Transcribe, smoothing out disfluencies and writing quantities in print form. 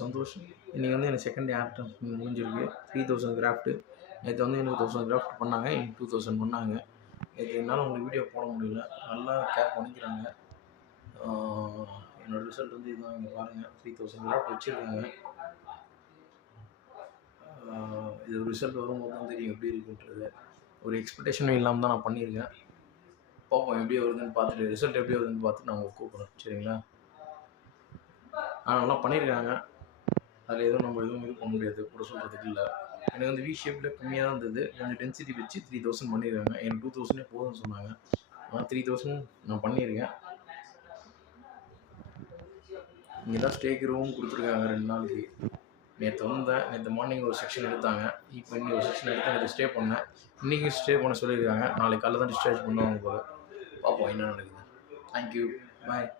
சந்தோஷ். இன்றைக்கி வந்து எனக்கு செகண்ட் டே ஆப் ட்ரான்ஸ்ஃபர் முடிஞ்சிருக்கு. 3000 கிராஃப்ட்டு. நேற்று வந்து எனக்கு 1000 கிராஃப்ட் பண்ணாங்க, எனக்கு 2000 பண்ணாங்க. நேற்று என்னால் உங்களுக்கு வீடியோ போட முடியல. நல்லா கேர் பண்ணிக்கிறாங்க. என்னோடய ரிசல்ட் வந்து இதுதான், இங்கே பாருங்கள். 3000 கிராஃப்ட் வச்சுருக்காங்க. இது ரிசல்ட் வரும்போது தான் தெரியும் எப்படி இருக்குன்றது. ஒரு எக்ஸ்பெக்டேஷனும் இல்லாமல் தான் நான் பண்ணியிருக்கேன். பார்ப்போம் எப்படி வருதுன்னு பார்த்துட்டு, ரிசல்ட் எப்படி வருதுன்னு பார்த்துட்டு நான் உங்களுக்கு கூப்பிட்றேன். சரிங்களா? நல்லா பண்ணியிருக்காங்க. அதில் எதுவும் நம்ம இது பண்ண முடியாது, கூட சொல்கிறதுக்கு இல்லை. எனக்கு வந்து வி ஷேப்பில் கம்மியாக தான் இருந்தது. கொஞ்சம் டென்சிட்டி வச்சு 3000 பண்ணியிருக்காங்க. எனக்கு 2000 போதும்னு சொன்னாங்க. ஆனால் 3000 நான் பண்ணியிருக்கேன். இங்கே தான் ஸ்டேக்கு ரூம் கொடுத்துருக்காங்க 2 நாளைக்கு. நேற்று வந்தேன். நேற்று மார்னிங் ஒரு செக்ஷன் எடுத்தாங்க. இப்போ இன்னைக்கு ஒரு செக்ஷன் எடுத்து நேற்று ஸ்டே பண்ணேன். இன்றைக்கி ஸ்டே பண்ண சொல்லியிருக்காங்க. நாளைக்கு காலையில் தான் டிஸ்சார்ஜ் பண்ணுவாங்க போல. பார்ப்போம் என்ன நடக்குது. தேங்க்யூ, பாய்.